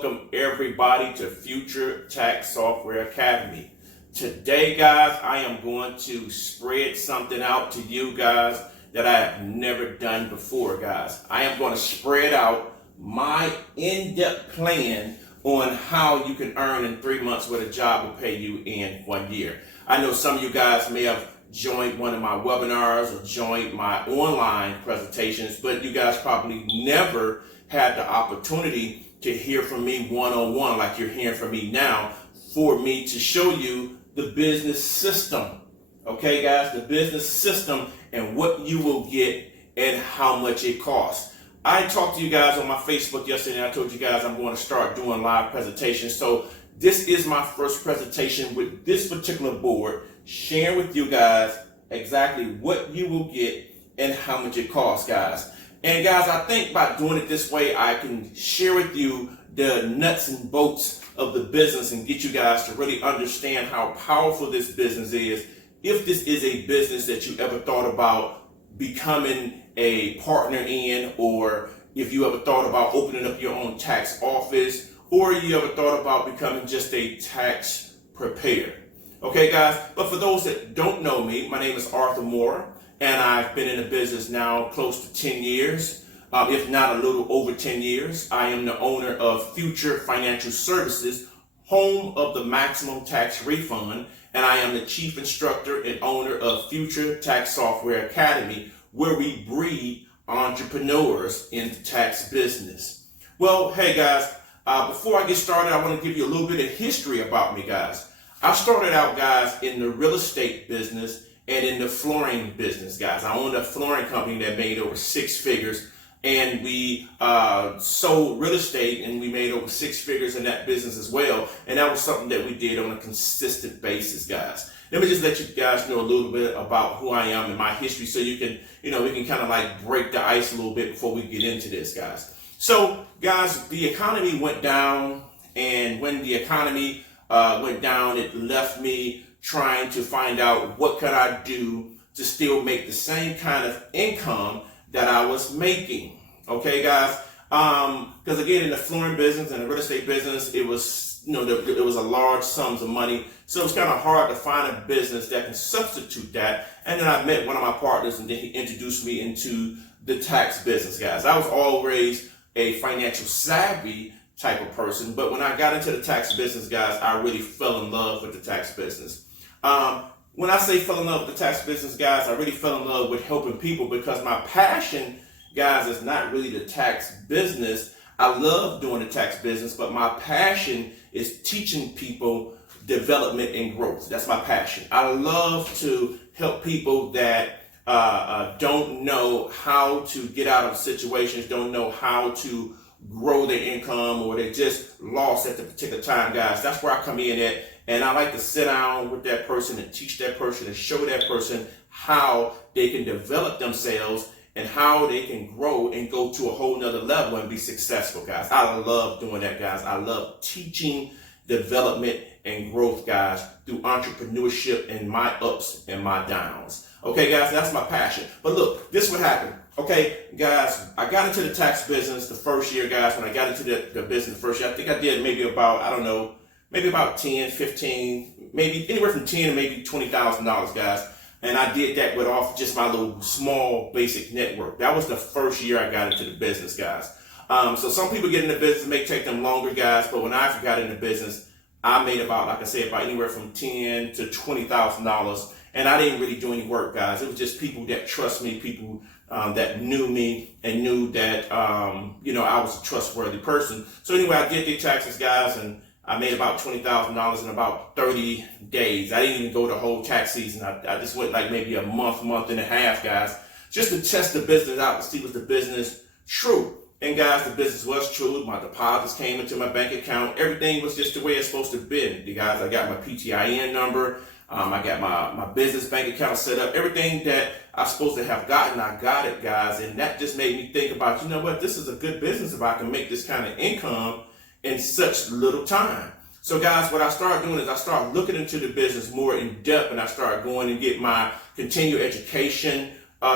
welcome everybody to Future Tax Software Academy. Today, guys, I am going to spread something out to you guys that I have never done before, guys. I am going to spread out my in-depth plan on how you can earn in 3 months what a job will pay you in 1 year. I know some of you guys may have joined one of my webinars or joined my online presentations, but you guys probably never had the opportunity to hear from me one-on-one like you're hearing from me now, for me to show you the business system. Okay, guys, the business system and what you will get and how much it costs. I talked to you guys on my Facebook yesterday, and I told you guys I'm going to start doing live presentations. So this is my first presentation with this particular board, sharing with you guys exactly what you will get and how much it costs, guys. And guys, I think by doing it this way, I can share with you the nuts and bolts of the business and get you guys to really understand how powerful this business is. If this is a business that you ever thought about becoming a partner in, or if you ever thought about opening up your own tax office, or you ever thought about becoming just a tax preparer. Okay, guys, but for those that don't know me, my name is Arthur Moore, and I've been in the business now close to 10 years, if not a little over 10 years. I am the owner of Future Financial Services, home of the maximum tax refund, and I am the chief instructor and owner of Future Tax Software Academy, where we breed entrepreneurs in the tax business. Well, hey guys, before I get started, I want to give you a little bit of history about me, guys. I started out, guys, in the real estate business and in the flooring business, guys. I owned a flooring company that made over 6 figures, and we sold real estate, and we made over 6 figures in that business as well. And that was something that we did on a consistent basis, guys. Let me just let you guys know a little bit about who I am and my history, so you can, we can kind of like break the ice a little bit before we get into this, guys. So, guys, the economy went down, and when the economy went down, it left me trying to find out what could I do to still make the same kind of income that I was making. Okay, guys, because again, in the flooring business and the real estate business, it was, it was a large sums of money. So it's kind of hard to find a business that can substitute that. And then I met one of my partners, and then he introduced me into the tax business, guys. I was always a financial savvy type of person, but when I got into the tax business, guys, I really fell in love with the tax business. When I say fell in love with the tax business, guys, I really fell in love with helping people, because my passion, guys, is not really the tax business. I love doing the tax business, but my passion is teaching people development and growth. That's my passion. I love to help people that don't know how to get out of situations, don't know how to grow their income, or they're just lost at the particular time, guys. That's where I come in at. And I like to sit down with that person and teach that person and show that person how they can develop themselves and how they can grow and go to a whole nother level and be successful, guys. I love doing that, guys. I love teaching development and growth, guys, through entrepreneurship and my ups and my downs. Okay, guys, that's my passion. But look, this is what happened. Okay, guys, I got into the tax business the first year, guys. When I got into the business the first year, I think I did maybe about, maybe about 10, 15, maybe anywhere from 10 to maybe $20,000, guys. And I did that with off just my little small basic network. That was the first year I got into the business, guys. So some people get into business, it may take them longer, guys. But when I got into business, I made about, like I said, about anywhere from $10,000 to $20,000. And I didn't really do any work, guys. It was just people that trust me, people that knew me and knew that, I was a trustworthy person. So anyway, I did their taxes, guys, and I made about $20,000 in about 30 days. I didn't even go the whole tax season. I just went like maybe a month and a half, guys, just to test the business out to see was the business true. And guys, the business was true. My deposits came into my bank account. Everything was just the way it's supposed to be. Guys, I got my PTIN number. I got my business bank account set up. Everything that I was supposed to have gotten, I got it, guys. And that just made me think about, this is a good business if I can make this kind of income in such little time. So guys, what I started doing is I started looking into the business more in depth, and I started going and get my continued education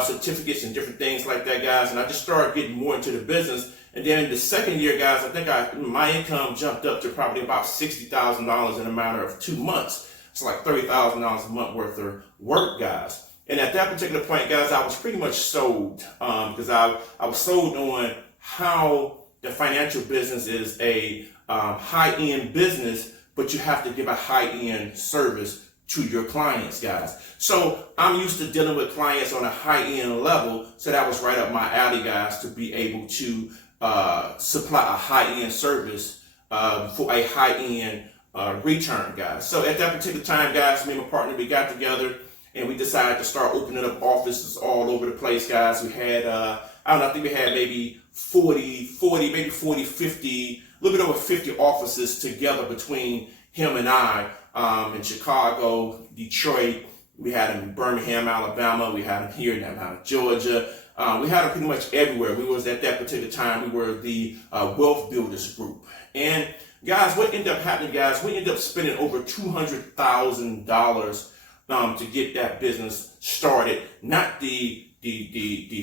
certificates and different things like that, guys. And I just started getting more into the business. And then in the second year, guys, I think my income jumped up to probably about $60,000 in a matter of 2 months. It's like $30,000 a month worth of work, guys. And at that particular point, guys, I was pretty much sold because I was sold on how the financial business is a high-end business, but you have to give a high-end service to your clients, guys. So I'm used to dealing with clients on a high-end level, so that was right up my alley, guys, to be able to supply a high-end service for a high-end return, guys. So at that particular time, guys, me and my partner, we got together and we decided to start opening up offices all over the place, guys. We had, I don't know, I think we had maybe 40, 50, a little bit over 50 offices together between him and I in Chicago, Detroit. We had him in Birmingham, Alabama. We had him here in Atlanta, Georgia. We had him pretty much everywhere. We was at that particular time, we were the Wealth Builders Group. And guys, what ended up happening, guys, we ended up spending over $200,000 to get that business started. Not the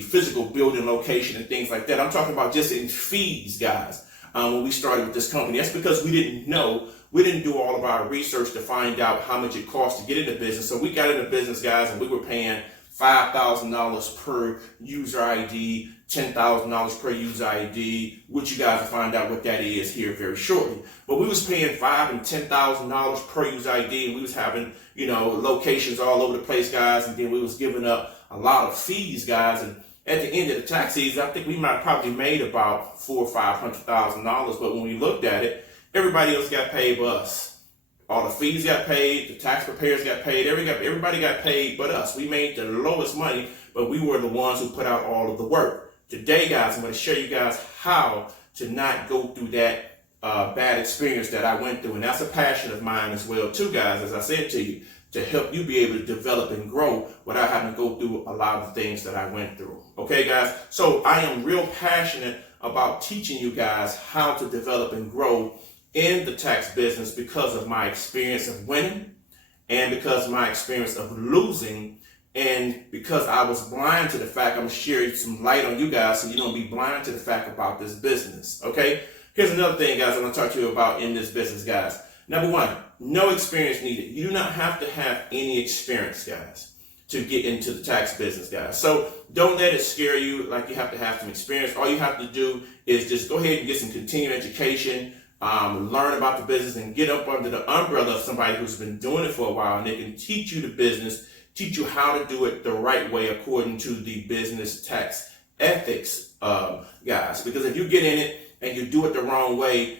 physical building location and things like that. I'm talking about just in fees, guys, when we started with this company. That's because we didn't know. We didn't do all of our research to find out how much it cost to get into business. So we got into business, guys, and we were paying $5,000 per user ID, $10,000 per user ID, which you guys will find out what that is here very shortly. But we was paying $5,000 and $10,000 per user ID, and we was having, locations all over the place, guys, and then we was giving up a lot of fees, guys. And at the end of the tax season, I think we might have probably made about $400,000 or $500,000. But when we looked at it, everybody else got paid but us. All the fees got paid, the tax preparers got paid, everybody got paid but us. We made the lowest money, but we were the ones who put out all of the work. Today, guys, I'm going to show you guys how to not go through that bad experience that I went through. And that's a passion of mine as well, too, guys, as I said to you, to help you be able to develop and grow without having to go through a lot of the things that I went through. Okay, guys? So I am real passionate about teaching you guys how to develop and grow in the tax business because of my experience of winning and because of my experience of losing, and because I was blind to the fact. I'm going to share some light on you guys so you don't be blind to the fact about this business. Okay? Here's another thing, guys, I'm going to talk to you about in this business, guys. Number one, no experience needed. You do not have to have any experience, guys, to get into the tax business, guys. So don't let it scare you like you have to have some experience. All you have to do is just go ahead and get some continuing education, learn about the business, and get up under the umbrella of somebody who's been doing it for a while, and they can teach you the business, teach you how to do it the right way according to the business tax ethics, guys. Because if you get in it and you do it the wrong way,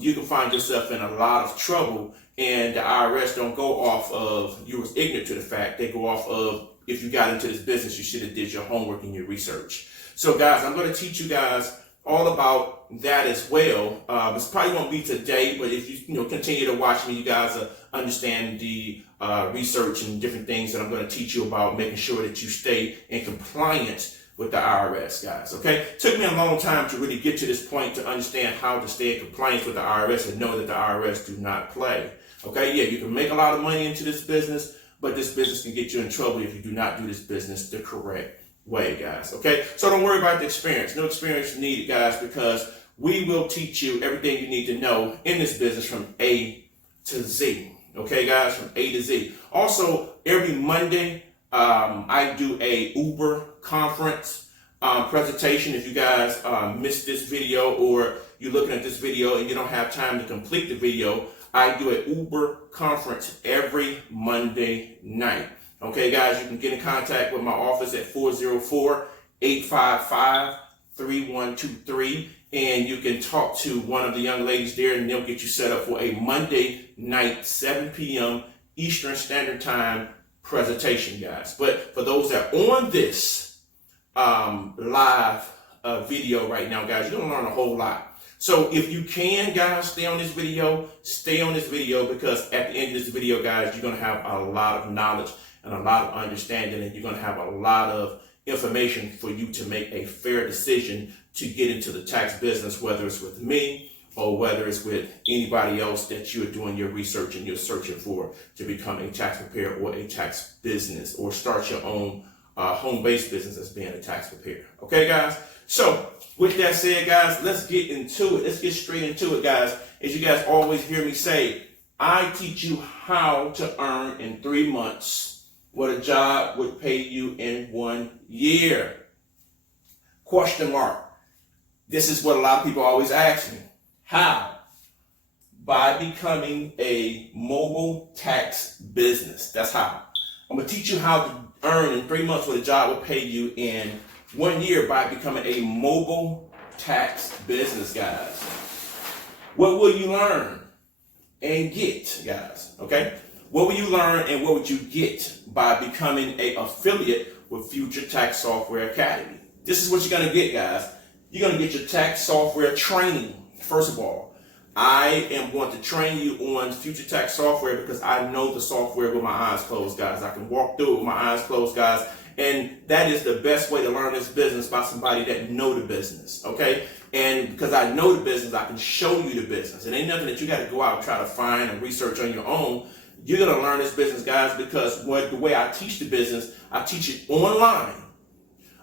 you can find yourself in a lot of trouble, and the IRS don't go off of you was ignorant to the fact. They go off of, if you got into this business, you should have did your homework and your research. So, guys, I'm going to teach you guys all about that as well. This probably won't be today, but if you continue to watch me, you guys understand the research and different things that I'm going to teach you about, making sure that you stay in compliance with the IRS, guys. Okay, took me a long time to really get to this point to understand how to stay in compliance with the IRS and know that the IRS do not play. Okay, yeah, you can make a lot of money into this business, but this business can get you in trouble if you do not do this business the correct way, guys. Okay, so don't worry about the experience. No experience needed, guys, because we will teach you everything you need to know in this business from A to Z. Okay, guys, from A to Z. Also, every Monday, I do a Uber conference presentation. If you guys missed this video, or you're looking at this video and you don't have time to complete the video, I do an Uber conference every Monday night. Okay, guys, you can get in contact with my office at 404-855-3123, and you can talk to one of the young ladies there, and they'll get you set up for a Monday night, 7 p.m. Eastern Standard Time presentation, guys. But for those that are on this live video right now, guys, you're going to learn a whole lot. So if you can, guys, stay on this video, because at the end of this video, guys, you're going to have a lot of knowledge and a lot of understanding, and you're going to have a lot of information for you to make a fair decision to get into the tax business, whether it's with me or whether it's with anybody else that you're doing your research and you're searching for to become a tax preparer or a tax business, or start your own home-based business as being a tax preparer. Okay, guys? So with that said, guys, let's get into it. Let's get straight into it, guys. As you guys always hear me say, I teach you how to earn in 3 months what a job would pay you in 1 year. Question mark. This is what a lot of people always ask me. How? By becoming a mobile tax business. That's how. I'm going to teach you how to earn in 3 months what a job will pay you in 1 year by becoming a mobile tax business, guys. What will you learn and get, guys? Okay? What will you learn and what would you get by becoming an affiliate with Future Tax Software Academy? This is what you're going to get, guys. You're going to get your tax software training, first of all. I am going to train you on Future Tax Software because I know the software with my eyes closed, guys. I can walk through it with my eyes closed, guys. And that is the best way to learn this business, by somebody that know the business, okay? And because I know the business, I can show you the business. It ain't nothing that you got to go out and try to find and research on your own. You're going to learn this business, guys, because the way I teach the business, I teach it online,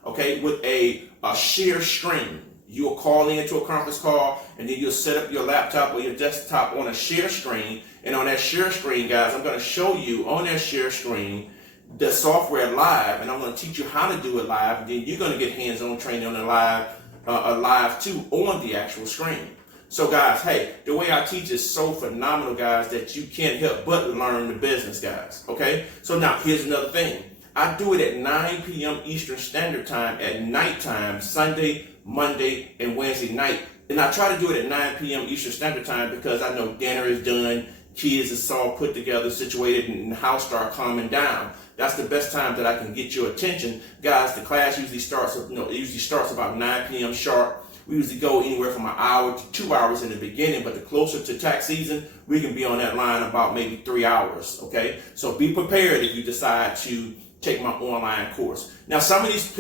okay, with a share screen. You'll call into a conference call, and then you'll set up your laptop or your desktop on a share screen. And on that share screen, guys, I'm going to show you on that share screen the software live, and I'm going to teach you how to do it live. And then you're going to get hands-on training on the live too, on the actual screen. So, guys, hey, the way I teach is so phenomenal, guys, that you can't help but learn the business, guys. Okay? So now, here's another thing. I do it at 9 p.m. Eastern Standard Time at nighttime, Sunday, Monday, and Wednesday night. And I try to do it at 9 p.m. Eastern Standard Time because I know dinner is done, kids is all put together, situated, and the house start calming down. That's the best time that I can get your attention. Guys, the class usually starts about 9 p.m. sharp. We usually go anywhere from an hour to 2 hours in the beginning, but the closer to tax season, we can be on that line about maybe 3 hours, okay? So be prepared if you decide to take my online course. Now, some of these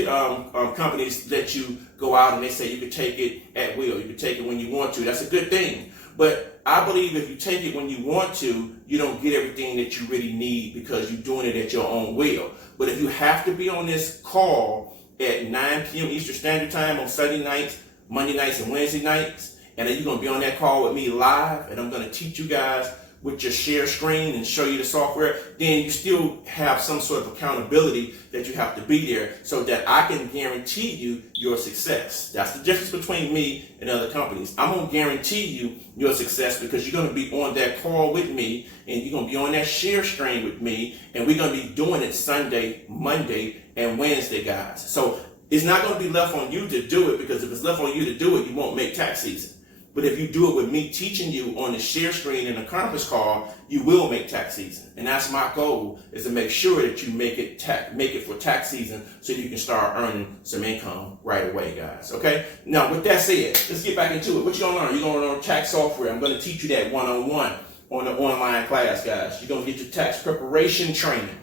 companies let you go out and they say you can take it at will. You can take it when you want to. That's a good thing. But I believe if you take it when you want to, you don't get everything that you really need because you're doing it at your own will. But if you have to be on this call at 9 p.m. Eastern Standard Time on Sunday nights, Monday nights, and Wednesday nights, and then you're going to be on that call with me live, and I'm going to teach you guys with your share screen and show you the software, then you still have some sort of accountability that you have to be there so that I can guarantee you your success. That's the difference between me and other companies. I'm going to guarantee you your success because you're going to be on that call with me and you're going to be on that share screen with me, and we're going to be doing it Sunday, Monday, and Wednesday, guys. So it's not going to be left on you to do it, because if it's left on you to do it, you won't make tax season. But if you do it with me teaching you on the share screen in a conference call, you will make tax season. And that's my goal, is to make sure that you make it for tax season so you can start earning some income right away, guys. Okay? Now, with that said, let's get back into it. What you going to learn? You're going to learn tax software. I'm going to teach you that one-on-one on the online class, guys. You're going to get your tax preparation training.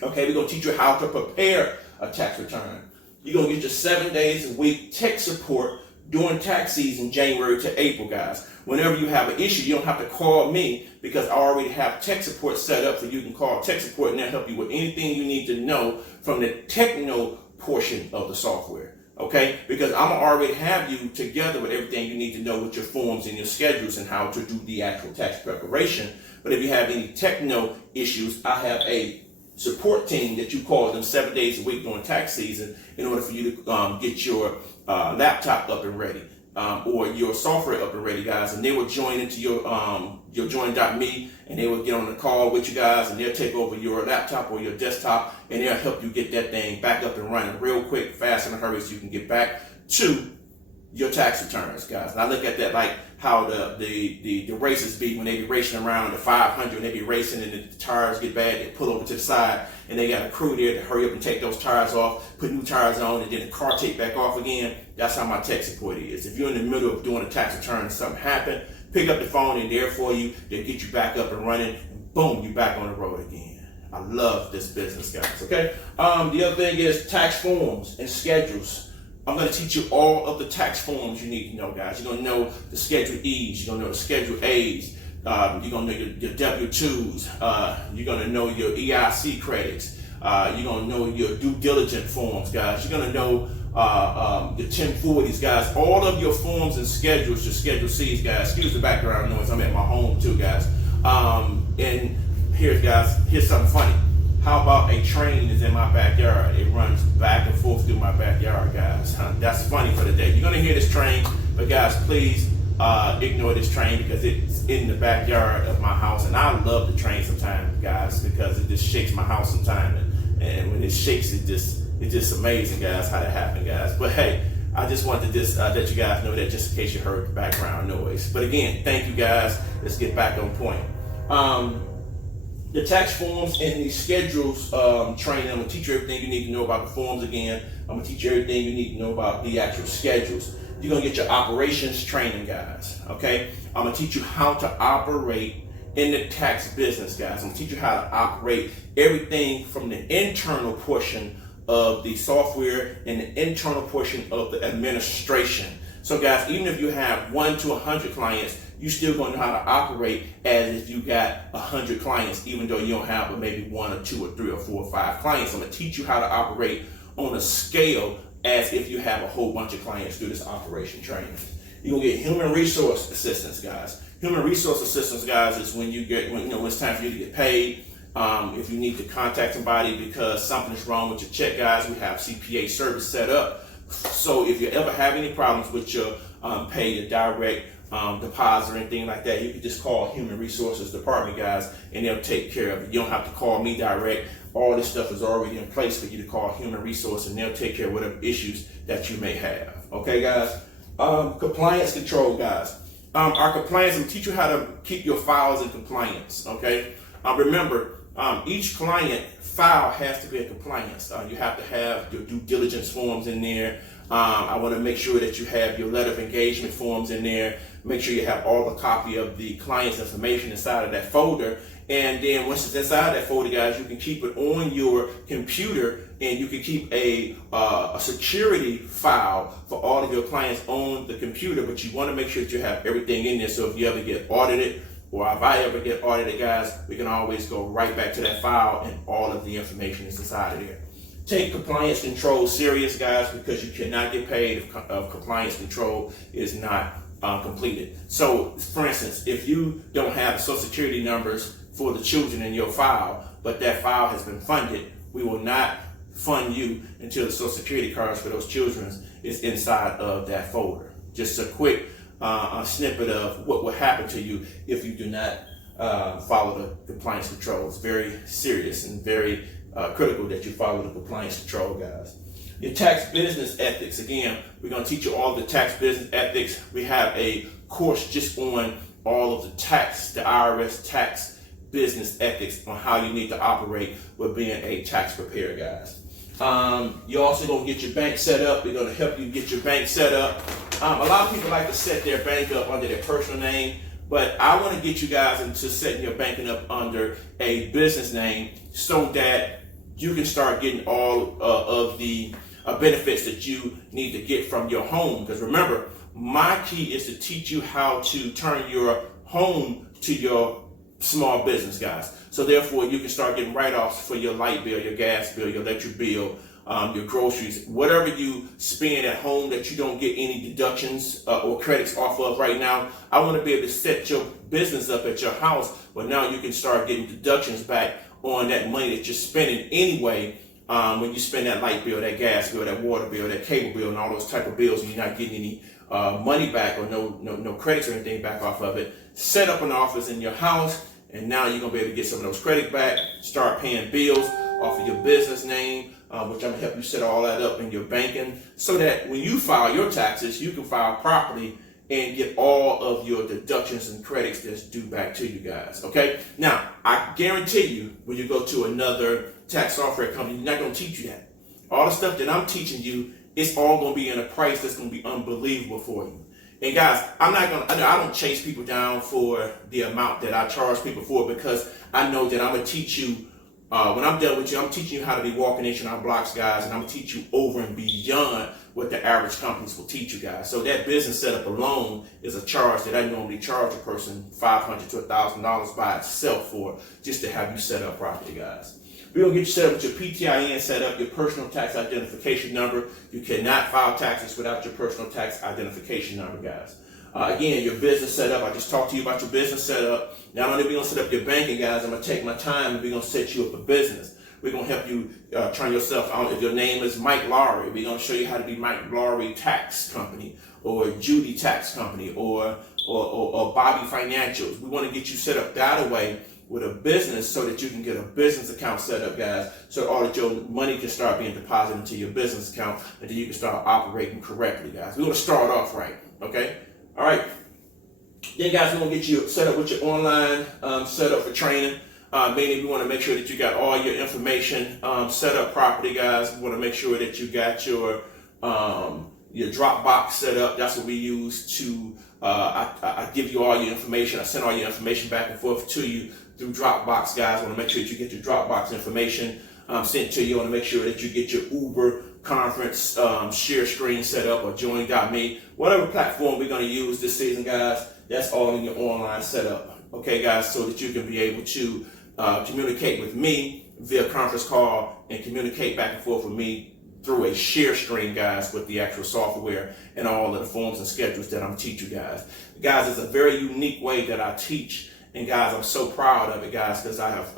Okay? We're going to teach you how to prepare a tax return. You're going to get your 7 days a week tech support during tax season, January to April, guys. Whenever you have an issue, you don't have to call me because I already have tech support set up, so you can call tech support and they'll help you with anything you need to know from the techno portion of the software, okay? Because I'm gonna already have you together with everything you need to know with your forms and your schedules and how to do the actual tax preparation. But if you have any techno issues, I have a support team that you call them 7 days a week during tax season in order for you to get your laptop up and ready, or your software up and ready, guys. And they will join into your join.me, and they will get on the call with you guys, and they'll take over your laptop or your desktop, and they'll help you get that thing back up and running real quick, fast, and in a hurry, so you can get back to your tax returns, guys. And I look at that like how the races be when they be racing around the 500, they be racing and the tires get bad, they pull over to the side, and they got a crew there to hurry up and take those tires off, put new tires on, and then the car take back off again. That's how my tech support is. If you're in the middle of doing a tax return and something happened, pick up the phone, and there for you. They'll get you back up and running, and boom, you back on the road again. I love this business, guys, okay? The other thing is tax forms and schedules. I'm going to teach you all of the tax forms you need to know, guys. You're going to know the Schedule E's. You're going to know the Schedule A's. You're going to know your W-2s. You're going to know your EIC credits. You're going to know your due diligence forms, guys. You're going to know the 1040s, guys. All of your forms and schedules, your Schedule C's, guys. Excuse the background noise. I'm at my home too, guys. And here's something funny. How about a train is in my backyard? It runs back and forth through my backyard, guys. That's funny for the day. You're going to hear this train, but guys, please ignore this train because it's in the backyard of my house. And I love the train sometimes, guys, because it just shakes my house sometimes. And when it shakes, it's just amazing, guys, how that happened, guys. But hey, I just wanted to just let you guys know that just in case you heard background noise. But again, thank you, guys. Let's get back on point. The tax forms and the schedules training, I'm going to teach you everything you need to know about the forms again. I'm going to teach you everything you need to know about the actual schedules. You're going to get your operations training, guys, okay? I'm going to teach you how to operate in the tax business, guys. I'm going to teach you how to operate everything from the internal portion of the software and the internal portion of the administration. So, guys, even if you have 1 to 100 clients, you still going to know how to operate as if you got 100 clients, even though you don't have maybe 1 or 2 or 3 or 4 or 5 clients. I'm going to teach you how to operate on a scale as if you have a whole bunch of clients through this operation training. You're going to get human resource assistance, guys. Human resource assistance, guys, is when when it's time for you to get paid. If you need to contact somebody because something is wrong with your check, guys, we have CPA service set up. So if you ever have any problems with your pay, your direct deposit or anything like that, you can just call Human Resources Department, guys, and they'll take care of it. You don't have to call me direct. All this stuff is already in place for you to call Human Resource, and they'll take care of whatever issues that you may have. Okay, guys? Compliance control, guys. Our compliance will teach you how to keep your files in compliance, okay? Remember, each client file has to be in compliance. You have to have your due diligence forms in there. I want to make sure that you have your letter of engagement forms in there. Make sure you have all the copy of the client's information inside of that folder. And then once it's inside that folder, guys, you can keep it on your computer, and you can keep a security file for all of your clients on the computer. But you want to make sure that you have everything in there, so if you ever get audited, or if I ever get audited, guys, we can always go right back to that file and all of the information is inside of there. Take compliance control serious, guys, because you cannot get paid if compliance control is not completed. So, for instance, if you don't have the Social Security numbers for the children in your file, but that file has been funded, we will not fund you until the Social Security cards for those children is inside of that folder. Just a quick snippet of what will happen to you if you do not follow the compliance controls. Very serious and very critical that you follow the compliance control, guys. Your tax business ethics. Again, we're going to teach you all the tax business ethics. We have a course just on all of the IRS tax business ethics on how you need to operate with being a tax preparer, guys. You're also going to get your bank set up. We're going to help you get your bank set up. A lot of people like to set their bank up under their personal name, but I want to get you guys into setting your banking up under a business name so that you can start getting all of the benefits that you need to get from your home. Because remember, my key is to teach you how to turn your home to your small business, guys. So therefore, you can start getting write-offs for your light bill, your gas bill, your electric bill, your groceries, whatever you spend at home that you don't get any deductions or credits off of right now. I want to be able to set your business up at your house, but now you can start getting deductions back on that money that you're spending anyway. When you spend that light bill, that gas bill, that water bill, that cable bill, and all those type of bills, and you're not getting any money back or no credits or anything back off of it. Set up an office in your house, and now you're gonna be able to get some of those credits back. Start paying bills off of your business name, which I'm gonna help you set all that up in your banking, so that when you file your taxes, you can file properly and get all of your deductions and credits that's due back to you guys. Okay. Now, I guarantee you, when you go to another tax software company, they're not gonna teach you that. All the stuff that I'm teaching you, it's all gonna be in a price that's gonna be unbelievable for you. And guys, I don't chase people down for the amount that I charge people for, because I know that I'm gonna teach you, when I'm done with you, I'm teaching you how to be walking H&R Blocks, guys, and I'm gonna teach you over and beyond what the average companies will teach you guys. So that business setup alone is a charge that I normally charge a person $500 to $1,000 by itself for, just to have you set up properly, guys. We're going to get you set up with your PTIN set up, your personal tax identification number. You cannot file taxes without your personal tax identification number, guys. Again, your business setup. I just talked to you about your business setup. Not only are we going to set up your banking, guys, I'm going to take my time and we're going to set you up a business. We're going to help you turn yourself on. If your name is Mike Lowry, we're going to show you how to be Mike Lowry Tax Company or Judy Tax Company or Bobby Financials. We want to get you set up that way with a business so that you can get a business account set up, guys, so all that your money can start being deposited into your business account and then you can start operating correctly, guys. We're going to start off right, okay? All right. Then, guys, we're going to get you set up with your online setup for training. Meaning we want to make sure that you got all your information set up properly, guys. We want to make sure that you got your Dropbox set up. That's what we use to, I give you all your information. I send all your information back and forth to you through Dropbox, guys. I want to make sure that you get your Dropbox information sent to you. I want to make sure that you get your Uber conference share screen set up or join.me. Whatever platform we're going to use this season, guys, that's all in your online setup. Okay, guys, so that you can be able to communicate with me via conference call and communicate back and forth with me through a share screen, guys, with the actual software and all of the forms and schedules that I'm teaching you guys. Guys, it's a very unique way that I teach, and guys, I'm so proud of it, guys, because I have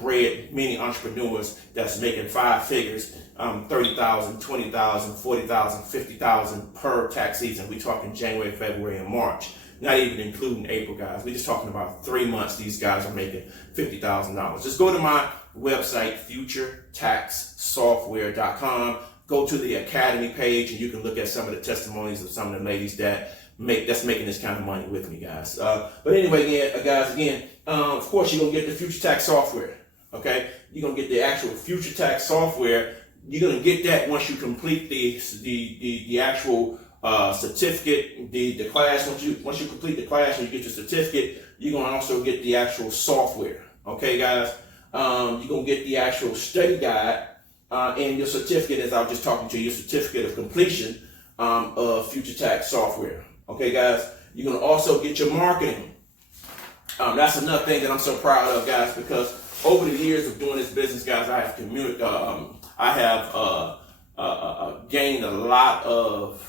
bred many entrepreneurs that's making 5 figures, 30,000, 20,000, 40,000, 50,000 per tax season. We're talking January, February, and March. Not even including April, guys. We're just talking about 3 months. These guys are making $50,000. Just go to my website, futuretaxsoftware.com. Go to the Academy page, and you can look at some of the testimonies of some of the ladies that's making this kind of money with me, guys. But anyway, again, of course, you're gonna get the Future Tax software. Okay, you're gonna get the actual Future Tax software. You're gonna get that once you complete the actual certificate, the class. Once you complete the class and you get your certificate, you're gonna also get the actual software. Okay, guys, you're gonna get the actual study guide and your certificate, as I was just talking to you, your certificate of completion of Future Tax software. Okay, guys, you're gonna also get your marketing. That's another thing that I'm so proud of, guys, because over the years of doing this business, guys, I have gained a lot of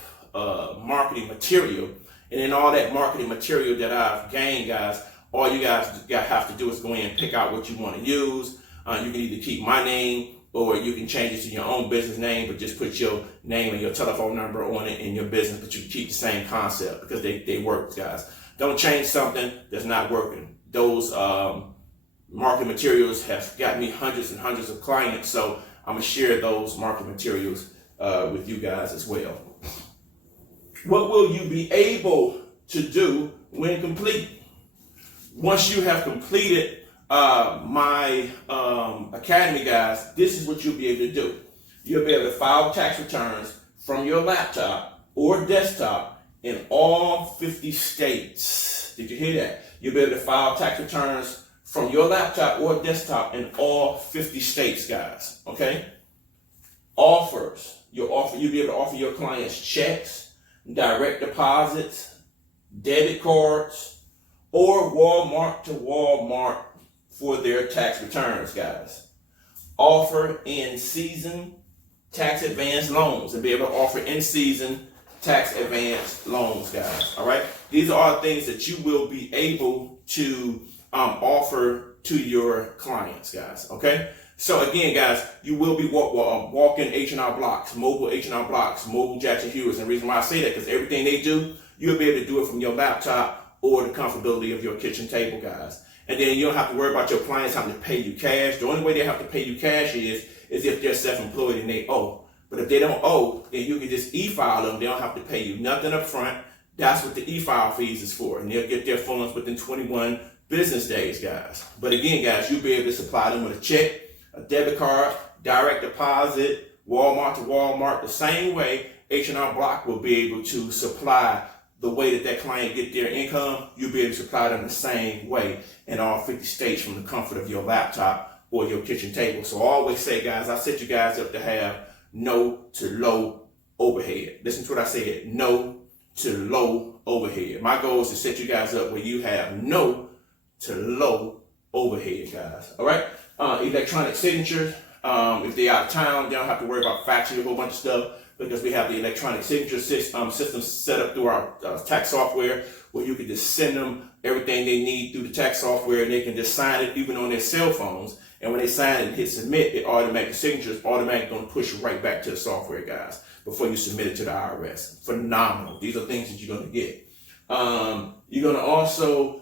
marketing material, and in all that marketing material that I've gained, guys, all you guys have to do is go in and pick out what you want to use. You can either keep my name or you can change it to your own business name, but just put your name and your telephone number on it in your business, but you can keep the same concept because they work, guys. Don't change something that's not working. Those marketing materials have got me hundreds and hundreds of clients, so I'm gonna share those marketing materials with you guys as well. What will you be able to do when complete? Once you have completed my Academy, guys, this is what you'll be able to do. You'll be able to file tax returns from your laptop or desktop in all 50 states. Did you hear that? You'll be able to file tax returns from your laptop or desktop in all 50 states, guys. Okay? Offers. You'll be able to offer your clients checks, direct deposits, debit cards, or Walmart to Walmart for their tax returns, guys. Offer in-season tax advance loans and be able to offer in-season tax advance loans, guys. All right? These are all things that you will be able to offer to your clients, guys. Okay? So again, guys, you will be walking H&R Blocks, mobile H&R Blocks, mobile Jackson Hewitts. And the reason why I say that, because everything they do, you'll be able to do it from your laptop or the comfortability of your kitchen table, guys. And then you don't have to worry about your clients having to pay you cash. The only way they have to pay you cash is if they're self-employed and they owe. But if they don't owe, then you can just e-file them. They don't have to pay you nothing up front. That's what the e-file fees is for. And they'll get their funds within 21 business days, guys. But again, guys, you'll be able to supply them with a check, a debit card, direct deposit, Walmart to Walmart, the same way H&R Block will be able to supply the way that client get their income. You'll be able to supply them the same way in all 50 states from the comfort of your laptop or your kitchen table. So I always say, guys, I set you guys up to have no to low overhead. Listen to what I said, no to low overhead. My goal is to set you guys up where you have no to low overhead, guys. All right. Electronic signatures. If they're out of town, they don't have to worry about faxing a whole bunch of stuff because we have the electronic signature system set up through our tax software where you can just send them everything they need through the tax software and they can just sign it even on their cell phones. And when they sign it and hit submit, the signature is automatically going to push it right back to the software, guys, before you submit it to the IRS. Phenomenal. These are things that you're going to get. You're going to also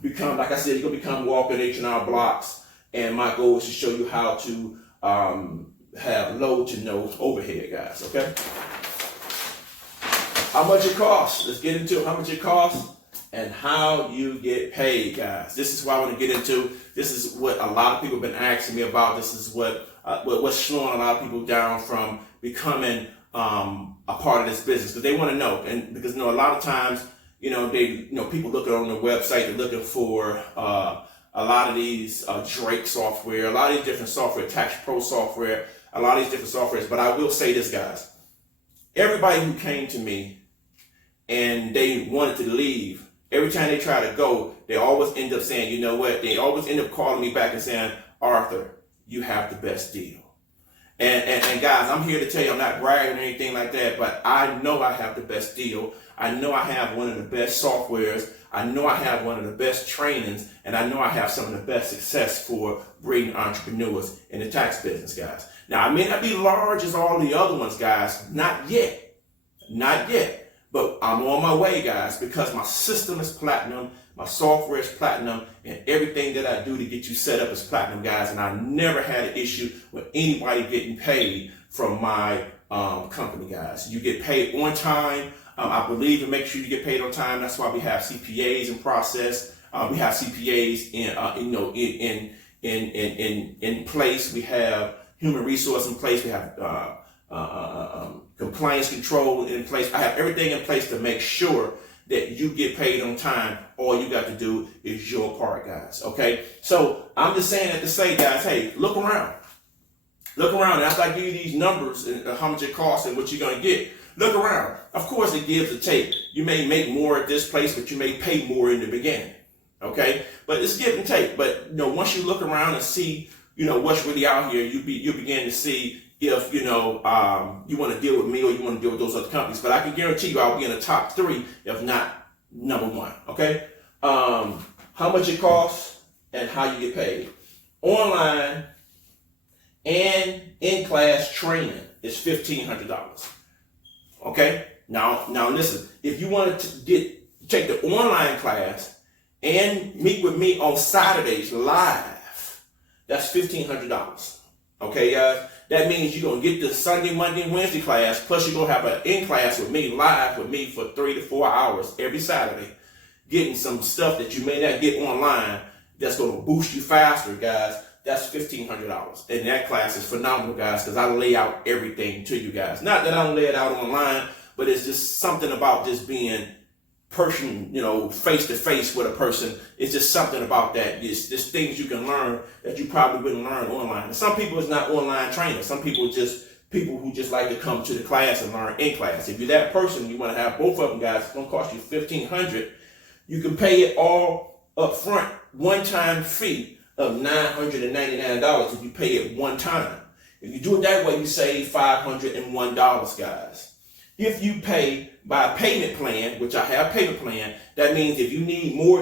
become, like I said, you're going to become walking H&R Blocks. And my goal is to show you how to have low to no overhead, guys, okay? How much it costs. Let's get into how much it costs and how you get paid, guys. This is what I want to get into. This is what a lot of people have been asking me about. This is what's slowing a lot of people down from becoming a part of this business, because they want to know. And because, a lot of times, people looking on the website, they're looking for a lot of these Drake software, a lot of these different software, Tax Pro software, a lot of these different softwares. But I will say this, guys. Everybody who came to me and they wanted to leave, every time they try to go, they always end up saying, you know what? They always end up calling me back and saying, Arthur, you have the best deal. And guys, I'm here to tell you, I'm not bragging or anything like that, but I know I have the best deal. I know I have one of the best softwares. I know I have one of the best trainings, and I know I have some of the best success for bringing entrepreneurs in the tax business, guys. Now, I may not be large as all the other ones, guys. Not yet. Not yet. But I'm on my way, guys, because my system is platinum, my software is platinum, and everything that I do to get you set up is platinum, guys. And I never had an issue with anybody getting paid from my company, guys. You get paid on time. I believe in make sure you get paid on time. That's why we have CPAs in process. We have CPAs in place. We have human resource in place. We have compliance control in place. I have everything in place to make sure that you get paid on time. All you got to do is your part, guys. Okay. So I'm just saying that to say, guys, hey, look around. Look around. After I give you these numbers and how much it costs and what you're going to get, look around. Of course, it gives a take. You may make more at this place, but you may pay more in the beginning. Okay, but it's give and take. But once you look around and see, what's really out here, you begin to see if you want to deal with me or you want to deal with those other companies. But I can guarantee you, I'll be in the top 3, if not number 1. Okay, how much it costs and how you get paid. Online and in-class training is $1,500. Okay. Now listen. If you wanted to take the online class and meet with me on Saturdays live, that's $1,500. Okay, guys. That means you're gonna get the Sunday, Monday, and Wednesday class, plus you're gonna have an in class with me live with me for 3 to 4 hours every Saturday, getting some stuff that you may not get online that's gonna boost you faster, guys. That's $1,500. And that class is phenomenal, guys, because I lay out everything to you guys. Not that I don't lay it out online, but it's just something about just being face to face with a person. It's just something about that. There's things you can learn that you probably wouldn't learn online. And some people, it's not online training. Some people people who just like to come to the class and learn in class. If you're that person, you want to have both of them, guys, it's going to cost you $1,500. You can pay it all up front, one-time fee of $999 if you pay it one time. If you do it that way, you save $501, guys. If you pay by payment plan, which I have payment plan, that means if you need more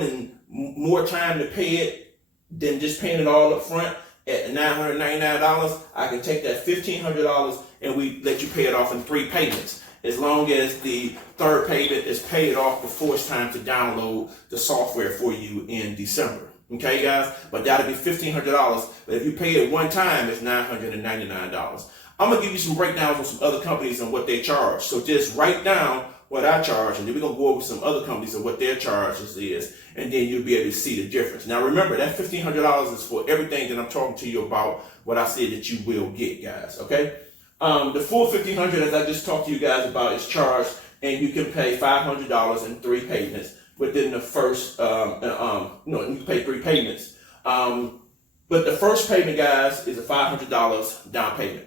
time to pay it than just paying it all up front at $999, I can take that $1,500 and we let you pay it off in 3 payments, as long as the third payment is paid off before it's time to download the software for you in December. Okay, guys? But that'll be $1,500. But if you pay it one time, it's $999. I'm going to give you some breakdowns on some other companies and what they charge. So just write down what I charge, and then we're going to go over some other companies and what their charges is, and then you'll be able to see the difference. Now, remember, that $1,500 is for everything that I'm talking to you about, what I said that you will get, guys, okay? The full $1,500, as I just talked to you guys about, is charged, and you can pay $500 in 3 payments within the first, you can pay 3 payments. But the first payment, guys, is a $500 down payment.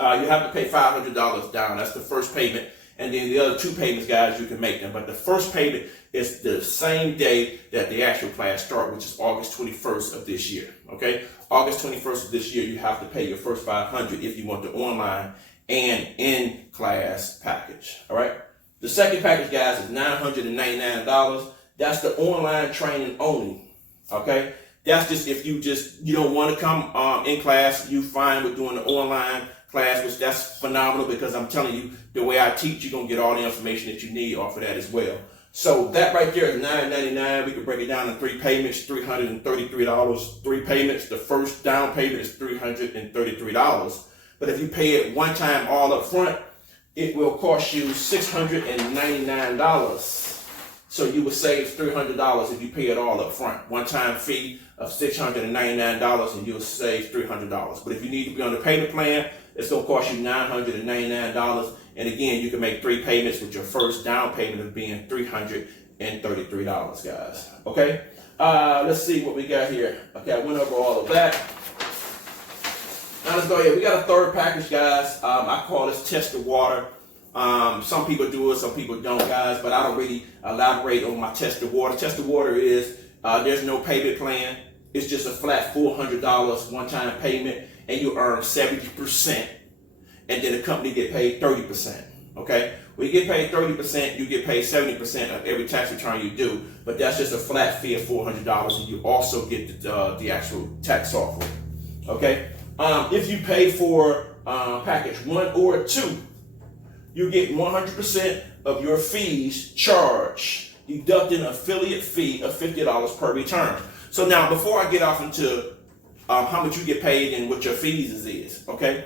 You have to pay $500 down. That's the first payment. And then the other 2 payments, guys, you can make them. But the first payment It's the same day that the actual class starts, which is August 21st of this year. Okay, August 21st of this year, you have to pay your first $500 if you want the online and in-class package. All right. The second package, guys, is $999. That's the online training only. Okay. That's just if you don't want to come in class, you fine with doing the online class, which that's phenomenal because I'm telling you, the way I teach, you're going to get all the information that you need off of that as well. So that right there is $999. We could break it down in 3 payments, $333. 3 payments. The first down payment is $333. But if you pay it one time all up front, it will cost you $699. So you would save $300 if you pay it all up front. One-time fee of $699 and you'll save $300. But if you need to be on the payment plan, it's going to cost you $999. And again, you can make 3 payments with your first down payment of being $333, guys. Okay? Let's see what we got here. Okay, I went over all of that. Now let's go ahead. We got a third package, guys. I call this Test the Water. Some people do it, some people don't, guys, but I don't really elaborate on my Test the Water. Test the Water is, there's no payment plan. It's just a flat $400 one-time payment, and you earn 70%, and then the company get paid 30%, okay? When you get paid 30%, you get paid 70% of every tax return you do, but that's just a flat fee of $400, and you also get the actual tax software, okay? If you pay for package 1 or 2, you get 100% of your fees charged, deducting an affiliate fee of $50 per return. So now, before I get off into how much you get paid and what your fees is, okay?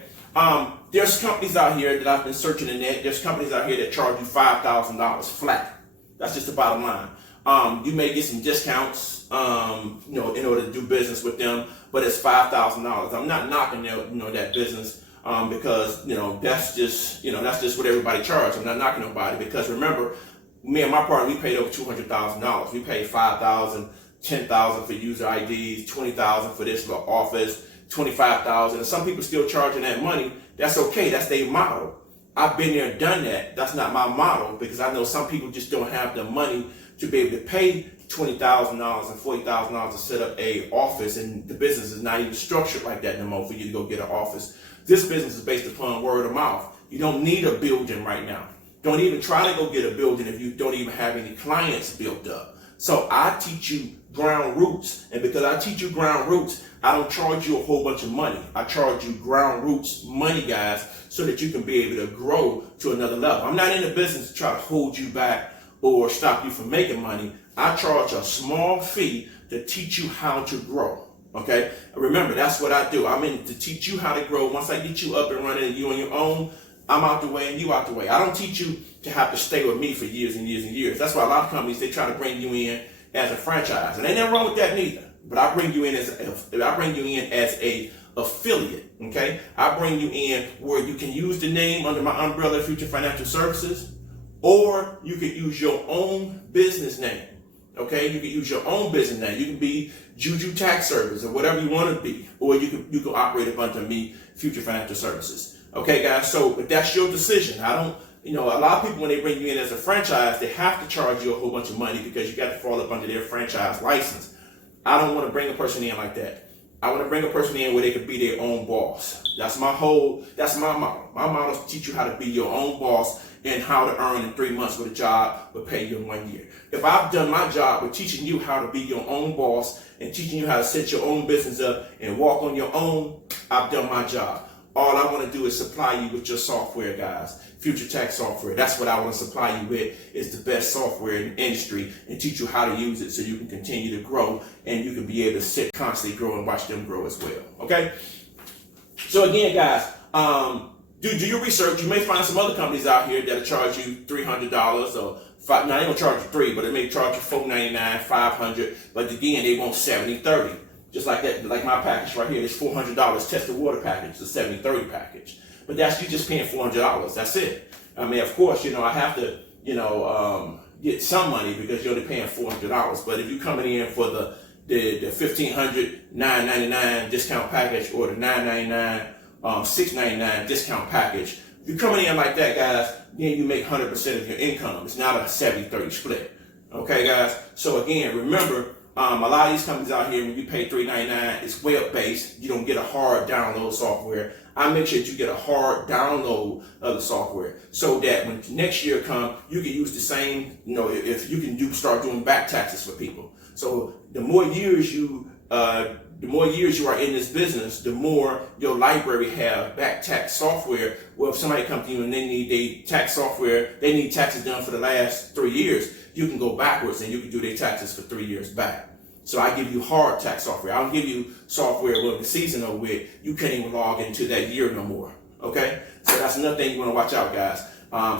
There's companies out here that I've been searching in net. There's companies out here that charge you $5,000 flat. That's just the bottom line. You may get some discounts, in order to do business with them, but it's $5,000. I'm not knocking that business. Because that's just what everybody charges. I'm not knocking nobody because remember, me and my partner, we paid over $200,000. We paid $5,000, $10,000 for user IDs, $20,000 for this little office, $25,000. And some people still charging that money. That's okay. That's their model. I've been there and done that. That's not my model because I know some people just don't have the money to be able to pay $20,000 and $40,000 to set up a office, and the business is not even structured like that no more for you to go get an office. This business is based upon word of mouth. You don't need a building right now. Don't even try to go get a building if you don't even have any clients built up. So I teach you ground roots, and because I teach you ground roots, I don't charge you a whole bunch of money. I charge you ground roots money, guys, so that you can be able to grow to another level. I'm not in the business to try to hold you back or stop you from making money. I charge a small fee to teach you how to grow. Okay, remember, that's what I do. I'm in to teach you how to grow. Once I get you up and running and you on your own, I'm out the way and you out the way. I don't teach you to have to stay with me for years and years and years. That's why a lot of companies, they try to bring you in as a franchise. And ain't nothing wrong with that neither. But I bring you in as a affiliate, okay? I bring you in where you can use the name under my umbrella, Future Financial Services, or you could use your own business name. Okay, you can use your own business name. You can be Juju Tax Service or whatever you want to be, or you can operate up under me, Future Financial Services. Okay, guys. So that's your decision. I don't, a lot of people when they bring you in as a franchise, they have to charge you a whole bunch of money because you got to fall up under their franchise license. I don't want to bring a person in like that. I want to bring a person in where they could be their own boss. That's my model. My model is to teach you how to be your own boss and how to earn in 3 months with a job but pay you in 1 year. If I've done my job with teaching you how to be your own boss and teaching you how to set your own business up and walk on your own, I've done my job. All I want to do is supply you with your software, guys. Future tax software. That's what I want to supply you with, is the best software in the industry, and teach you how to use it so you can continue to grow and you can be able to sit constantly grow and watch them grow as well. Okay? So again, guys, do your research. You may find some other companies out here that'll charge you $300 or $5. Now they don't charge you $3, but they may charge you $499, $500. But again, they want 70-30. Just like that, like my package right here. It's $400 Test the Water package, the 70-30 package. But that's you just paying $400. That's it. I mean, of course, I have to, get some money because you're only paying $400. But if you're coming in for the $1,500 $999 discount package or the $999 $699 discount package, if you're coming in like that, guys, then you make 100% of your income. It's not a 70-30 split. Okay, guys. So again, remember, a lot of these companies out here, when you pay $3.99, it's web-based. You don't get a hard download software. I make sure that you get a hard download of the software so that when next year comes, you can use the same, if you can start doing back taxes for people. So the more years you are in this business, the more your library have back tax software. Well, if somebody comes to you and they need their tax software, they need taxes done for the last 3 years, you can go backwards and you can do their taxes for 3 years back. So I give you hard tax software. I don't give you software when the season over with, you can't even log into that year no more. Okay? So that's another thing you want to watch out, guys.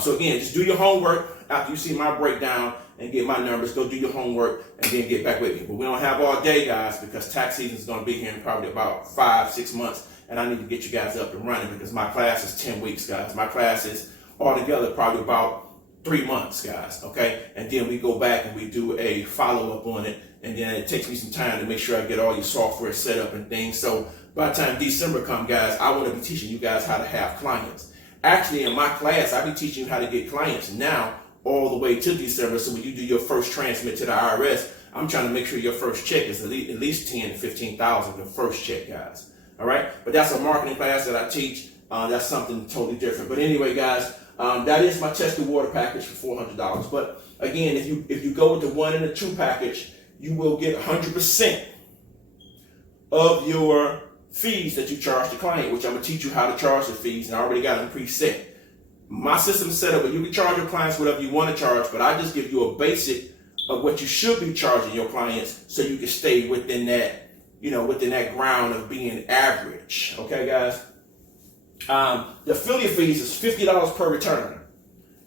So again, just do your homework after you see my breakdown and get my numbers. Go do your homework and then get back with me. But we don't have all day, guys, because tax season is going to be here in probably about 5-6 months. And I need to get you guys up and running because my class is 10 weeks, guys. My class is altogether probably about 3 months, guys. Okay? And then we go back and we do a follow-up on it. And then it takes me some time to make sure I get all your software set up and things. So by the time December comes, guys, I want to be teaching you guys how to have clients. Actually, in my class, I be teaching you how to get clients now all the way to December. So when you do your first transmit to the IRS, I'm trying to make sure your first check is at least 10 to 15,000, your first check, guys. All right? But that's a marketing class that I teach. That's something totally different. But anyway, guys, that is my Test the Water package for $400. But again, if you go with the 1 and the 2 package, you will get 100% of your fees that you charge the client, which I'm going to teach you how to charge the fees, and I already got them preset. My system is set up where you can charge your clients whatever you want to charge, but I just give you a basic of what you should be charging your clients so you can stay within that, within that ground of being average. Okay, guys? The affiliate fees is $50 per return.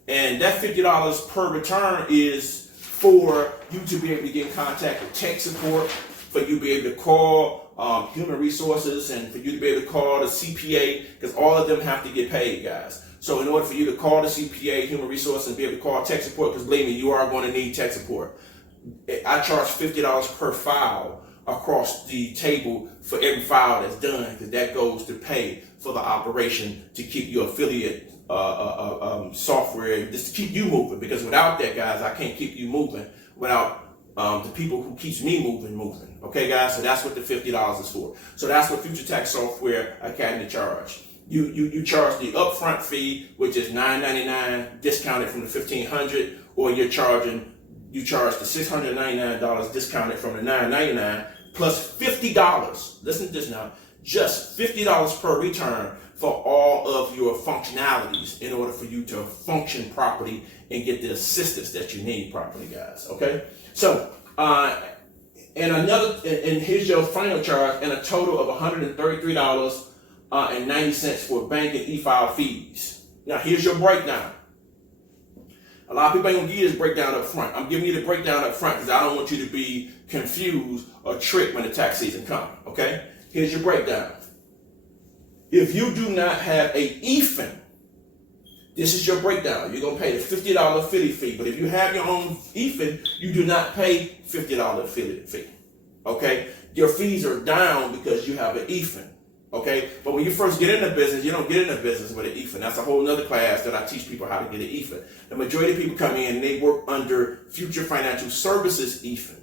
And that $50 per return is for you to be able to get in contact with tech support, for you to be able to call human resources, and for you to be able to call the CPA, because all of them have to get paid, guys. So in order for you to call the CPA, human resources, and be able to call tech support, because believe me, you are going to need tech support. I charge $50 per file across the table for every file that's done, because that goes to pay for the operation to keep your affiliate software, just to keep you moving, because without that, guys, I can't keep you moving without the people who keeps me moving. Okay, guys, so that's what the $50 is for. So that's what Future Tax Software Academy charge. You charge the upfront fee, which is $9.99 discounted from the $1,500, or you charge the $699 discounted from the $9.99 plus $50. Listen to this now, just $50 per return for all of your functionalities in order for you to function properly and get the assistance that you need properly, guys. Okay? So, and here's your final charge, and a total of $133.90 for bank and e-file fees. Now, here's your breakdown. A lot of people ain't gonna give you this breakdown up front. I'm giving you the breakdown up front because I don't want you to be confused or tricked when the tax season comes. Okay? Here's your breakdown. If you do not have a EFIN, this is your breakdown. You're going to pay the $50 affiliate fee. But if you have your own EFIN, you do not pay $50 affiliate fee. Okay? Your fees are down because you have an EFIN. Okay? But when you first get into business, you don't get into business with an EFIN. That's a whole other class that I teach people how to get an EFIN. The majority of people come in and they work under Future Financial Services EFIN.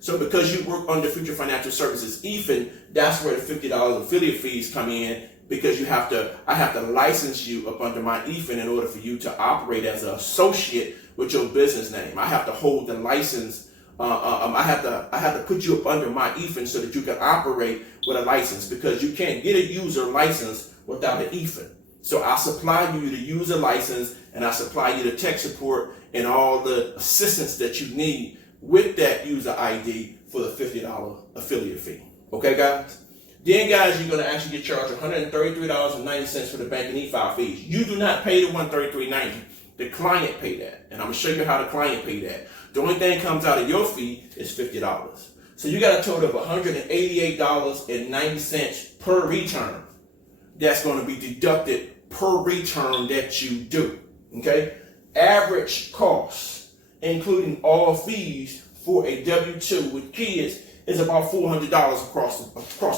So because you work under Future Financial Services EFIN, that's where the $50 affiliate fees come in, because I have to license you up under my EFIN in order for you to operate as an associate with your business name. I have to hold the license. I have to put you up under my EFIN so that you can operate with a license, because you can't get a user license without an EFIN. So I supply you the user license, and I supply you the tech support and all the assistance that you need with that user ID for the $50 affiliate fee. Okay, guys? Then, guys, you're going to actually get charged $133.90 for the bank and e-file fees. You do not pay the $133.90. The client pay that. And I'm going to show you how the client pay that. The only thing that comes out of your fee is $50. So you got a total of $188.90 per return. That's going to be deducted per return that you do. Okay? Average cost, including all fees for a W-2 with kids, is about $400 across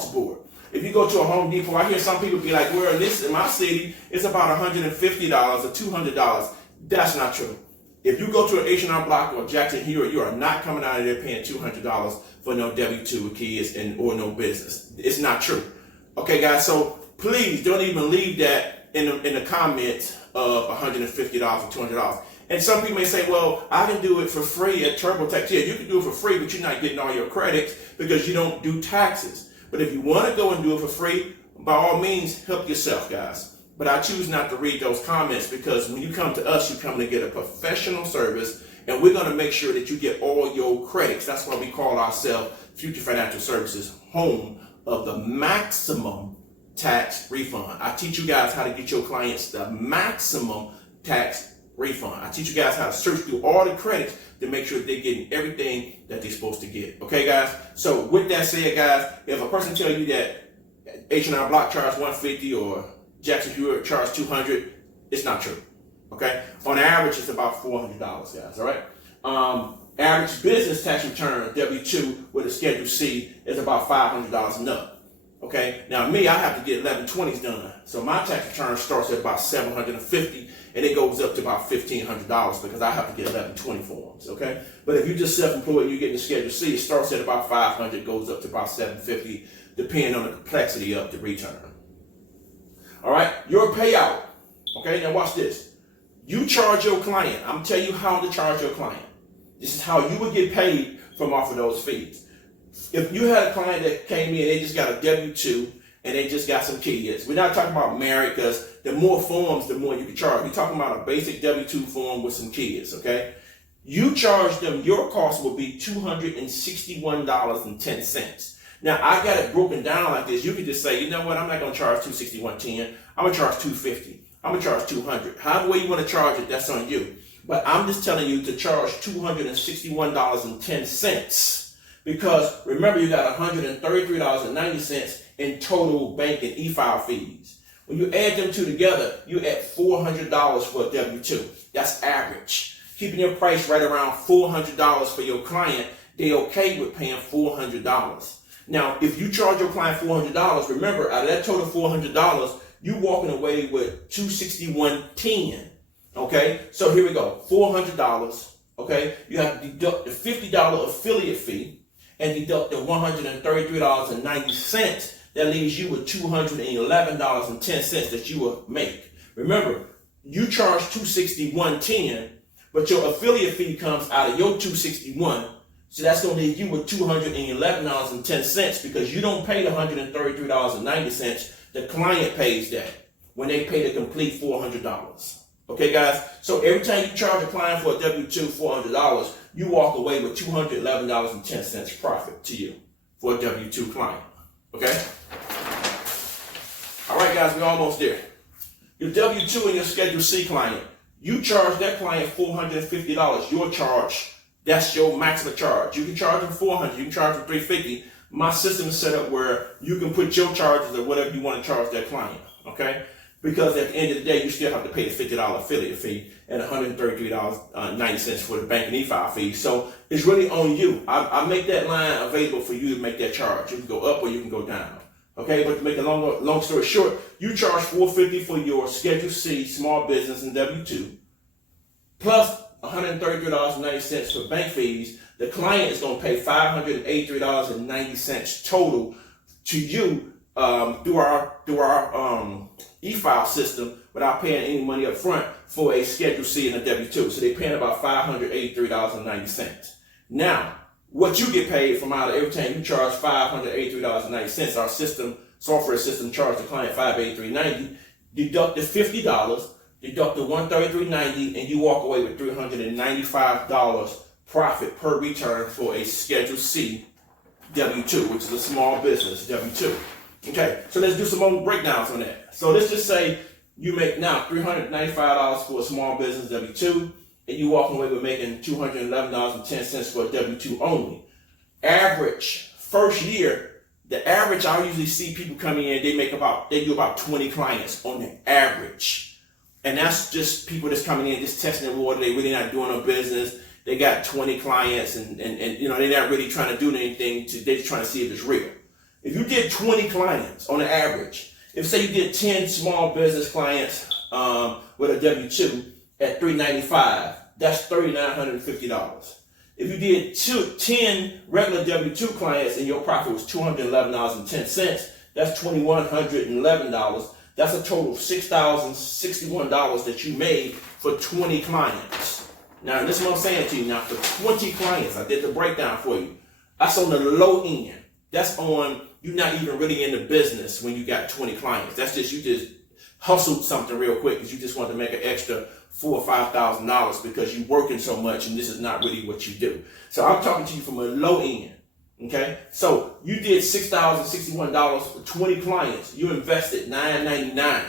the board. If you go to a Home Depot, I hear some people be like, well, this in my city, it's about $150 or $200. That's not true. If you go to an H&R Block or Jackson Hewitt, you are not coming out of there paying $200 for no W-2 with kids or no business. It's not true. Okay, guys, so please don't even leave that in the comments of $150 or $200. And some people may say, well, I can do it for free at TurboTax. Yeah, you can do it for free, but you're not getting all your credits because you don't do taxes. But if you want to go and do it for free, by all means, help yourself, guys. But I choose not to read those comments because when you come to us, you come to get a professional service, and we're going to make sure that you get all your credits. That's why we call ourselves Future Financial Services, home of the maximum tax refund. I teach you guys how to get your clients the maximum tax refund. I teach you guys how to search through all the credits to make sure that they're getting everything that they're supposed to get. Okay, guys? So with that said, guys, if a person tells you that H&R Block charge $150 or Jackson Hewitt charge $200, it's not true. Okay? On average, it's about $400, guys. All right? Average business tax return, W-2 with a Schedule C, is about $500 and up. Okay, now me, I have to get 1120s done. So my tax return starts at about $750 and it goes up to about $1,500 because I have to get 1120 forms. Okay, but if you're just self-employed and you get the Schedule C, it starts at about $500, goes up to about $750, depending on the complexity of the return. All right, your payout. Okay, now watch this. You charge your client. I'm telling you how to charge your client. This is how you would get paid from off of those fees. If you had a client that came in, they just got a W-2 and they just got some kids. We're not talking about married because the more forms, the more you can charge. We're talking about a basic W-2 form with some kids, okay? You charge them, your cost will be $261.10. Now, I got it broken down like this. You could just say, you know what, I'm not going to charge $261.10. I'm going to charge $250. I'm going to charge $200. However way you want to charge it, that's on you. But I'm just telling you to charge $261.10. Because remember, you got $133.90 in total bank and e-file fees. When you add them two together, you add $400 for a W-2. That's average. Keeping your price right around $400 for your client, they're okay with paying $400. Now, if you charge your client $400, remember, out of that total $400, you walking away with $261.10. Okay, so here we go, $400. Okay, you have to deduct the $50 affiliate fee and deduct the $133.90. That leaves you with $211.10 that you will make. Remember, you charge $261.10, but your affiliate fee comes out of your $261. So that's going to leave you with $211.10 because you don't pay the $133.90. The client pays that when they pay the complete $400. Okay, guys? So every time you charge a client for a W-2 $400, you walk away with $211.10 profit to you for a W-2 client. Okay? All right, guys, we're almost there. Your W-2 and your Schedule C client, you charge that client $450. Your charge, that's your maximum charge. You can charge them $400, you can charge them $350. My system is set up where you can put your charges or whatever you want to charge that client. Okay? Because at the end of the day, you still have to pay the $50 affiliate fee and $133.90 for the bank and e-file fee. So it's really on you. I make that line available for you to make that charge. You can go up or you can go down. Okay, but to make a long story short, you charge $450 for your Schedule C, small business, and W-2, plus $133.90 for bank fees. The client is going to pay $583.90 total to you through our e-file system without paying any money up front for a Schedule C and a W-2. So they're paying about $583.90. Now, what you get paid from out of every time you charge $583.90, our software system charges the client $583.90, deduct the $50, deduct the $133.90, and you walk away with $395 profit per return for a Schedule C W-2, which is a small business W-2. Okay, so let's do some more breakdowns on that. So let's just say you make now $395 for a small business W-2, and you walk away with making $211.10 for a W-2 only. Average, first year, the average, I usually see people coming in, they do about 20 clients on the average. And that's just people that's coming in, just testing the water, they really not doing no business. They got 20 clients and you know, they're not really trying to do anything, they're just trying to see if it's real. If you did 20 clients on the average, if say you did 10 small business clients with a W-2 at $395, that's $3,950. If you did 10 regular W-2 clients and your profit was $211.10, that's $2,111. That's a total of $6,061 that you made for 20 clients. Now, this is what I'm saying to you. Now, for 20 clients, I did the breakdown for you. That's on the low end. That's on, you're not even really in the business when you got 20 clients. That's just, you just hustled something real quick because you just want to make an extra $4,000 or $5,000 because you're working so much and this is not really what you do. So I'm talking to you from a low end. Okay, so you did $6,061 for 20 clients. You invested $999.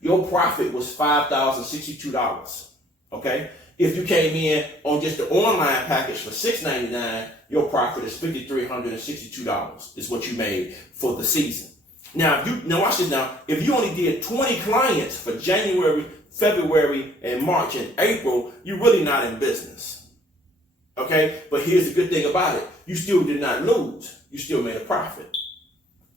Your profit was $5,062. Okay, if you came in on just the online package for $699, your profit is $5,362. Is what you made for the season. Now, watch this. Now, if you only did 20 clients for January, February, and March and April, you're really not in business. Okay, but here's the good thing about it. You still did not lose. You still made a profit.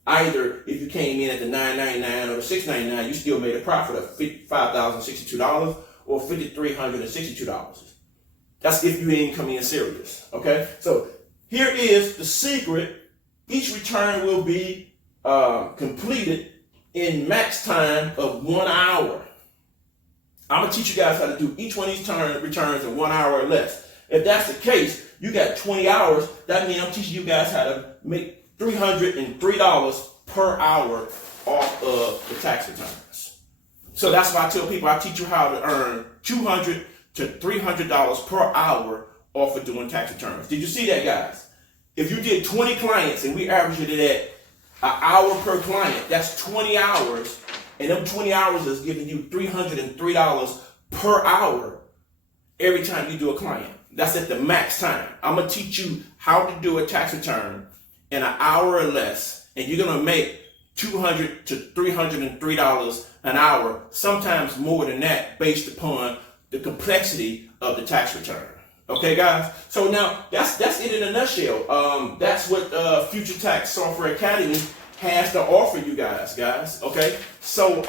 Either if you came in at the $999 or the $699, you still made a profit of $5,062 or $5,362. That's if you ain't come in serious. Okay, so here is the secret. Each return will be completed in max time of 1 hour. I'm gonna teach you guys how to do each one of these returns in 1 hour or less. If that's the case, you got 20 hours. That means I'm teaching you guys how to make $303 per hour off of the tax returns. So that's why I tell people I teach you how to earn $200 to $300 per hour off of doing tax returns. Did you see that, guys? If you did 20 clients and we averaged it at an hour per client, that's 20 hours. And them 20 hours is giving you $303 per hour every time you do a client. That's at the max time. I'm going to teach you how to do a tax return in an hour or less, and you're going to make $200 to $303 an hour, sometimes more than that, based upon the complexity of the tax return. Okay, guys? So now, that's it in a nutshell. That's what Future Tax Software Academy has to offer you guys, okay? So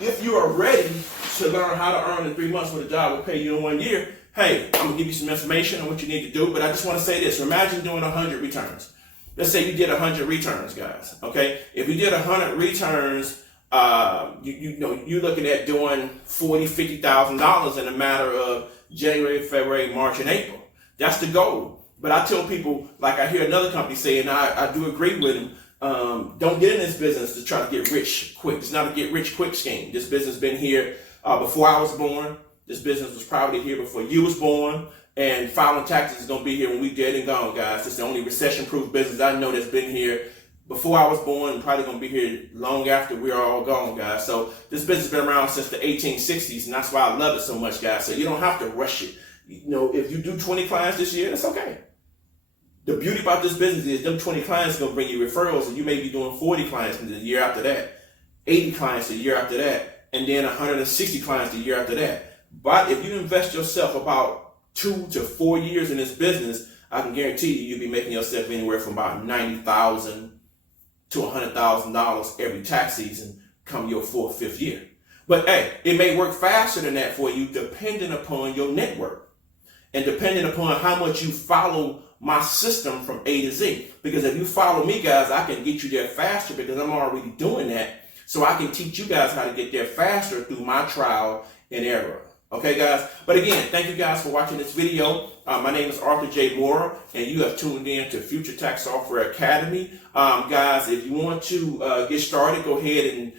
if you are ready to learn how to earn in 3 months what a job will pay you in 1 year, hey, I'm going to give you some information on what you need to do, but I just want to say this. Imagine doing 100 returns. Let's say you did 100 returns, guys, okay? If you did 100 returns, you're looking at doing $40,000, $50,000 in a matter of January, February, March, and April. That's the goal. But I tell people, like I hear another company say, and I do agree with them, don't get in this business to try to get rich quick. It's not a get rich quick scheme. This business has been here before I was born. This business was probably here before you was born, and filing taxes is going to be here when we dead and gone, guys. It's the only recession-proof business I know that's been here before I was born and probably going to be here long after we're all gone, guys. So this business has been around since the 1860s, and that's why I love it so much, guys. So you don't have to rush it. If you do 20 clients this year, that's okay. The beauty about this business is them 20 clients are going to bring you referrals, and you may be doing 40 clients the year after that, 80 clients the year after that, and then 160 clients the year after that. But if you invest yourself about 2 to 4 years in this business, I can guarantee you'll be making yourself anywhere from about $90,000 to $100,000 every tax season come your 4th, 5th year. But hey, it may work faster than that for you depending upon your network and depending upon how much you follow my system from A to Z. Because if you follow me, guys, I can get you there faster because I'm already doing that. So I can teach you guys how to get there faster through my trial and error. Okay, guys? But again, thank you guys for watching this video. My name is Arthur J. Moore, and you have tuned in to Future Tax Software Academy. Guys, if you want to get started, go ahead and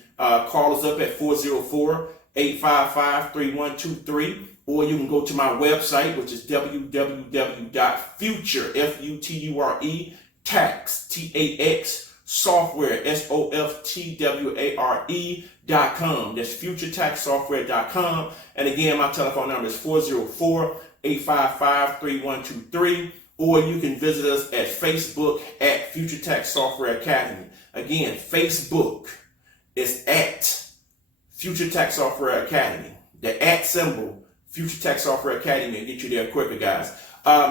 call us up at 404-855-3123, or you can go to my website, which is www.future, F-U-T-U-R-E, tax, T-A-X, software, software.com. That's futuretaxsoftware.com. And again, my telephone number is 404-855-3123, or you can visit us at Facebook at Future Tax Software Academy. Again, Facebook is at Future Tax Software Academy. The at symbol, Future Tax Software Academy, will get you there quicker, guys.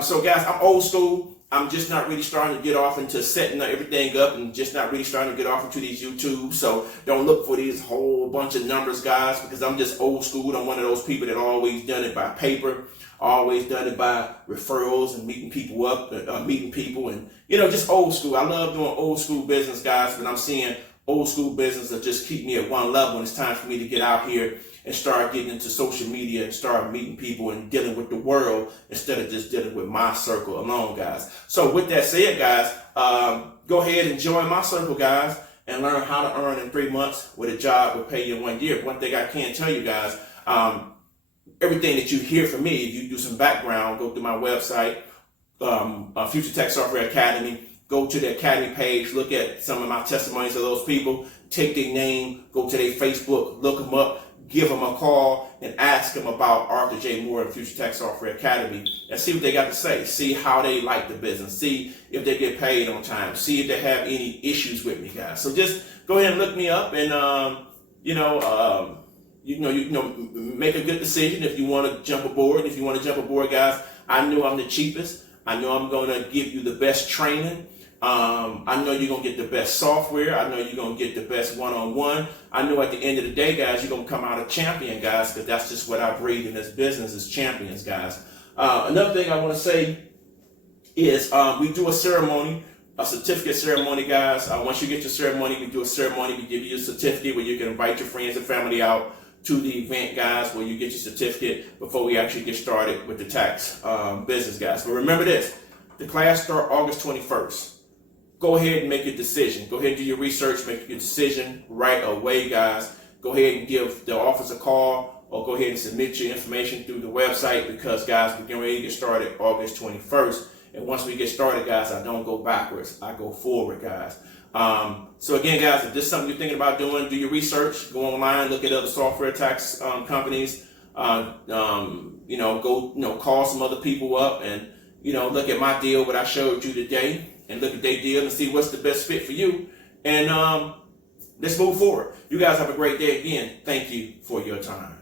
So guys, I'm old school. I'm just not really starting to get off into setting everything up and just not really starting to get off into these YouTube. So don't look for these whole bunch of numbers, guys, because I'm just old school. I'm one of those people that always done it by paper, always done it by referrals and meeting people up, meeting people, and just old school. I love doing old school business, guys, but I'm seeing old school business that just keep me at one level, and it's time for me to get out here and start getting into social media and start meeting people and dealing with the world instead of just dealing with my circle alone, guys. So with that said, guys, go ahead and join my circle, guys, and learn how to earn in 3 months what a job will pay you in 1 year. One thing I can tell you, guys, everything that you hear from me, if you do some background, go through my website, Future Tech Software Academy, go to the Academy page, look at some of my testimonies of those people, take their name, go to their Facebook, look them up, give them a call, and ask them about Arthur J. Moore and Future Tech Software Academy, and see what they got to say. See how they like the business. See if they get paid on time. See if they have any issues with me, guys. So just go ahead and look me up, and make a good decision if you want to jump aboard. If you want to jump aboard, guys, I know I'm the cheapest. I know I'm going to give you the best training. I know you're going to get the best software. I know you're going to get the best one-on-one. I know at the end of the day, guys, you're going to come out a champion, guys, because that's just what I breed in this business is champions, guys. Another thing I want to say is we do a ceremony, a certificate ceremony, guys. Once you get your ceremony, we do a ceremony. We give you a certificate where you can invite your friends and family out to the event, guys, where you get your certificate before we actually get started with the tax business, guys. But remember this, the class starts August 21st. Go ahead and make your decision. Go ahead and do your research, make your decision right away, guys. Go ahead and give the office a call or go ahead and submit your information through the website because, guys, we're getting ready to get started August 21st. And once we get started, guys, I don't go backwards. I go forward, guys. So again, guys, if this is something you're thinking about doing, do your research, go online, look at other software tax companies, call some other people up and, look at my deal, what I showed you today, and look at their deal and see what's the best fit for you. And let's move forward. You guys have a great day again. Thank you for your time.